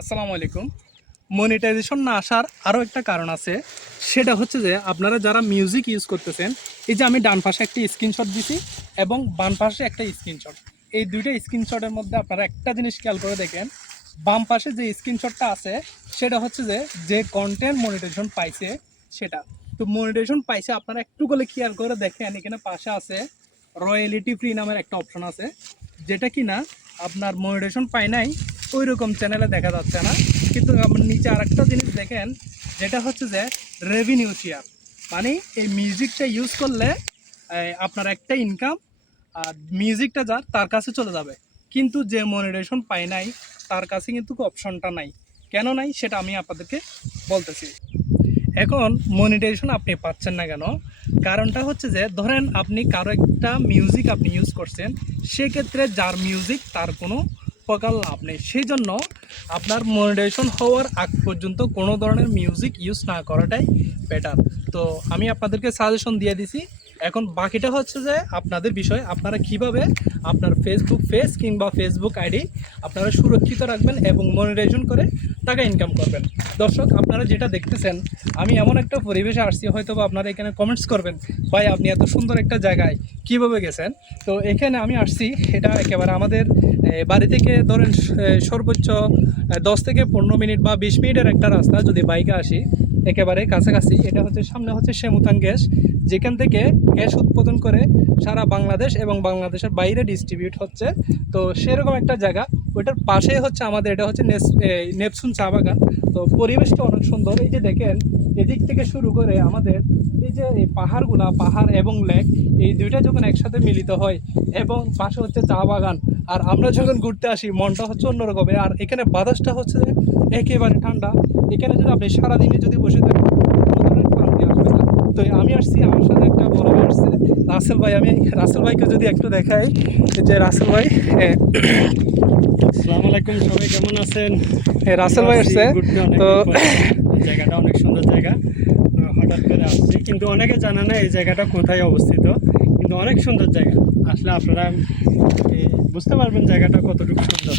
আসসালামু আলাইকুম। মনিটাইজেশন না আসার আরও একটা কারণ আছে, সেটা হচ্ছে যে আপনারা যারা মিউজিক ইউজ করতেছেন, এই যে আমি ডান পাশে একটা স্ক্রিনশট দিছি এবং বাম পাশে একটা স্ক্রিনশট, এই দুইটা স্ক্রিনশটের মধ্যে আপনারা একটা জিনিস খেয়াল করে দেখেন, বাম পাশে যে স্ক্রিনশটটা আছে সেটা হচ্ছে যে কন্টেন্ট মনিটাইজেশন পাইছে সেটা। তো মনিটাইজেশন পাইছে আপনারা একটু করে খেয়াল করে দেখেন, এখানে পাশে আছে রয়্যালিটি ফ্রি নামের একটা অপশন আছে, যেটা কিনা আপনার মনিটাইজেশন পায় নাই ওই রকম চ্যানেলে দেখা যাচ্ছে না। কিন্তু আপনার নিচে আরেকটা জিনিস দেখেন, যেটা হচ্ছে যে রেভিনিউ শেয়ার, মানে এই মিউজিকটা ইউজ করলে আপনার একটা ইনকাম, আর মিউজিকটা যার তার কাছে চলে যাবে, কিন্তু যে মনিটাইজেশন পায় নাই তার কাছে কিন্তু অপশনটা নাই। কেন নাই সেটা আমি আপনাদেরকে বলতেছি। এখন মনিটাইজেশন আপনি পাচ্ছেন না কেন? কারণটা হচ্ছে যে ধরেন আপনি কারো একটা মিউজিক আপনি ইউজ করছেন, সেক্ষেত্রে যার মিউজিক তার কোনো প্রকার লাভ নেই। সেই জন্য আপনার মনিটাইজেশন হওয়ার আগ পর্যন্ত কোনো ধরনের মিউজিক ইউজ না করাটাই বেটার। তো আমি আপনাদেরকে সাজেশন দিয়ে দিছি। এখন বাকিটা হচ্ছে যে আপনাদের বিষয়, আপনারা কিভাবে আপনার ফেসবুক পেজ কিংবা ফেসবুক আইডি আপনারা সুরক্ষিত রাখবেন এবং মনিটাইজেশন করে টাকা ইনকাম করবেন। দর্শক, আপনারা যেটা দেখতেছেন, আমি এমন একটা পরিবেশে আসছি, হয়তো বা আপনারা এখানে কমেন্টস করবেন, ভাই আপনি এত সুন্দর একটা জায়গায় কিভাবে গেছেন। তো এখানে আমি আসছি, এটা একেবারে আমাদের বাড়ি থেকে ধরেন সর্বোচ্চ 10 থেকে 15 মিনিট বা 20 মিনিটের একটা রাস্তা যদি বাইকে আসি, একেবারে কাছাকাছি। এটা হচ্ছে সামনে হচ্ছে শেমুতাং গ্যাস, যেখান থেকে গ্যাস উৎপাদন করে সারা বাংলাদেশ এবং বাংলাদেশের বাইরে ডিস্ট্রিবিউট হচ্ছে। তো সেরকম একটা জায়গা, ওইটার পাশেই হচ্ছে আমাদের, এটা হচ্ছে নেপসুন চা বাগান। তো পরিবেশটা অনেক সুন্দর। এই যে দেখেন, এদিক থেকে শুরু করে আমাদের এই যে এই পাহাড়গুলা, পাহাড় এবং লেক, এই দুইটা যখন একসাথে মিলিত হয় এবং পাশে হচ্ছে চা বাগান, আর আমরা যখন ঘুরতে আসি মনটা হচ্ছে অন্যরকমের। আর এখানে বাতাসটা হচ্ছে একেবারে ঠান্ডা। এখানে যদি আপনি সারাদিনে যদি বসে থাকেন, কোনো ধরনের ক্লান্তি আসবে না। তো আমি আসছি, আমার সাথে একটা বড় ভাই আসছে, রাসেল ভাই। আমি রাসেল ভাইকে যদি একটু দেখাই, যে রাসেল ভাই, আসসালামু আলাইকুম, সবাই কেমন আছেন? রাসেল ভাই আসছে। তো জায়গাটা অনেক সুন্দর জায়গা, হঠাৎ করে আসছি, কিন্তু অনেকে জানে না এই জায়গাটা কোথায় অবস্থিত, কিন্তু অনেক সুন্দর জায়গা। আসলে আপনারা বুঝতে পারবেন জায়গাটা কতটুকু সুন্দর।